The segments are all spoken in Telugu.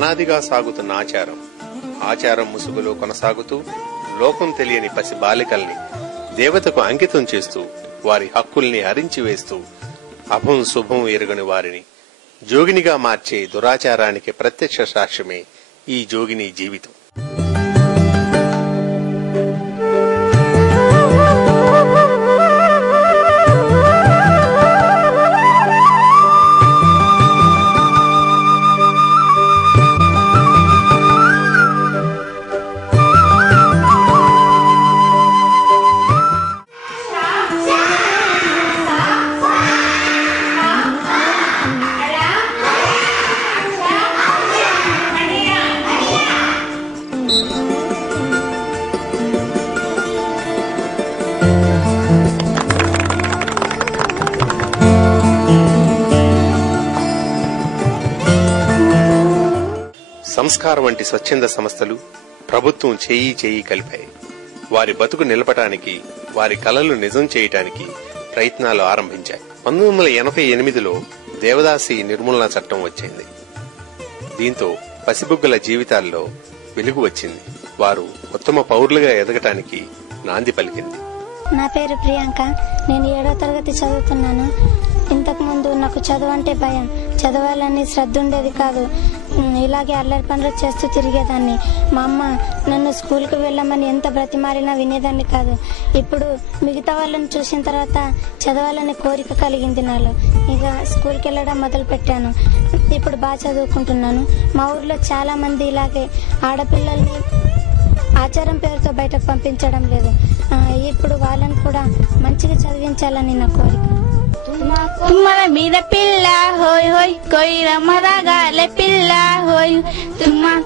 అనాదిగా సాగుతున్న ఆచారం ముసుగులో కొనసాగుతూ లోకం తెలియని పసి బాలికల్ని దేవతకు అంకితం చేస్తూ వారి హక్కుల్ని హరించి వేస్తూ అభం శుభం ఎరుగని వారిని జోగినిగా మార్చే దురాచారానికి ప్రత్యక్ష సాక్ష్యమే ఈ జోగిని జీవితం. సంస్కారం వంటి స్వచ్ఛంద సంస్థలు ప్రభుత్వం చేయి కలిపాయి. వారి బతుకు నిలపటానికి, వారి కలలు నిజం చేయటానికి ప్రయత్నాలు ఆరంభించాయి. 1988లో దేవదాసి నిర్మూలన చట్టం వచ్చింది. దీంతో పసిబుగ్గల జీవితాల్లో వెలుగు వచ్చింది. వారు ఉత్తమ పౌరులుగా ఎదగటానికి నాంది పలికింది. నా పేరు ప్రియాంక. నేను 7వ తరగతి చదువుతున్నాను. ఇంతకు ముందు నాకు చదువు అంటే భయం. చదవాలని శ్రద్ధ ఉండేది కాదు. ఇలాగే అల్లరి పనులు చేస్తూ తిరిగేదాన్ని. మా అమ్మ నన్ను స్కూల్కి వెళ్ళమని ఎంత బ్రతిమారినా వినేదాన్ని కాదు. ఇప్పుడు మిగతా వాళ్ళని చూసిన తర్వాత చదవాలనే కోరిక కలిగింది నాలో. ఇక స్కూల్కి వెళ్ళడం మొదలు పెట్టాను. ఇప్పుడు బాగా చదువుకుంటున్నాను. మా ఊర్లో చాలా మంది ఇలాగే ఆడపిల్లల్ని ఆచారం పేరుతో బయటకు పంపించడం లేదు. ఇప్పుడు వాళ్ళని కూడా మంచిగా చదివించాలని నా కోరిక. తుమ్మల మీద పిల్ల హోయ్ హోయ్ కొయ్యరమ్మరాగాలే పిల్ల హోయ్.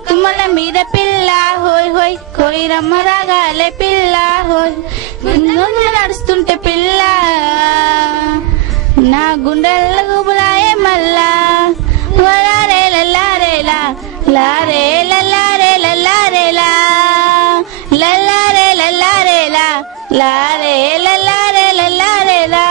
తుమ్మల మీద పిల్ల హోయ్ హోయ్ కొయ్యరమ్మరాగాలే పిల్ల హోయ్. నడుస్తుంటే పిల్ల నా గుండెలకు గుబులాయే మల్లా. లారే లల్లారేలా లారే లల్లారే లల్లారేలా లల్లారే లల్లారేలా లారే లల్లారే లల్లారేలా.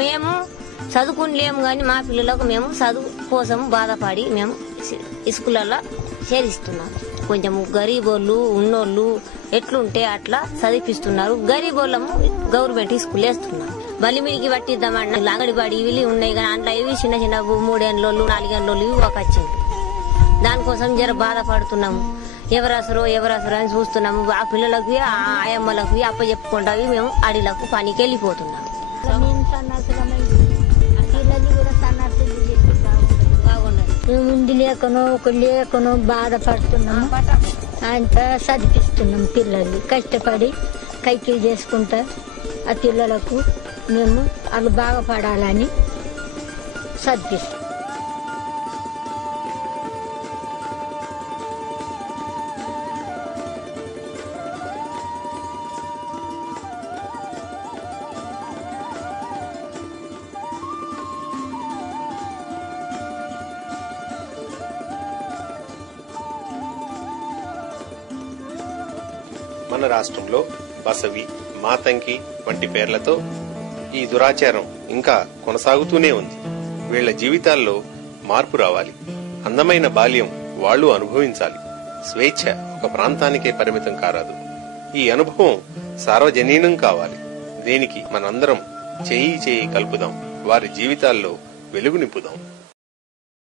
మేము చదువుకునిలేము కానీ మా పిల్లలకు మేము చదువు కోసం బాధపడి మేము స్కూళ్ళల్లో చేరిస్తున్నాం. కొంచెం గరీబోళ్ళు ఉన్నోళ్ళు ఎట్లుంటే అట్లా చదివిపిస్తున్నారు. గరీబోళ్ళము గవర్నమెంట్ స్కూల్ వేస్తున్నారు. బలిమిడికి పట్టిద్దామన్న అంగడిబడి ఇవి ఉన్నాయి కానీ అందులో ఇవి చిన్న చిన్న 3 ఏళ్ళోళ్ళు 4 ఏళ్ళోళ్ళు ఇవి ఒక వచ్చింది. దానికోసం జర బాధపడుతున్నాము. ఎవరసరో అని చూస్తున్నాము. ఆ పిల్లలకి ఆ ఆయమ్మలకు అప్ప చెప్పుకుంటావి మేము అడిలకు పనికి వెళ్ళిపోతున్నాము. ముందు లేకనో బాధపడుతున్నాము. అంత చదివిస్తున్నాం. పిల్లల్ని కష్టపడి కైకిలు చేసుకుంటా ఆ పిల్లలకు మేము వాళ్ళు బాగుపడాలని చదివిస్తాం. మన రాష్ట్రంలో బసవి, మాతంకి వంటి పేర్లతో ఈ దురాచారం ఇంకా కొనసాగుతూనే ఉంది. వీళ్ల జీవితాల్లో మార్పు రావాలి. అందమైన బాల్యం వాళ్లు అనుభవించాలి. స్వేచ్ఛ ఒక ప్రాంతానికే పరిమితం కారాదు. ఈ అనుభవం సార్వజనీనం కావాలి. దీనికి మనందరం చేయి కలుపుదాం. వారి జీవితాల్లో వెలుగు నింపుదాం.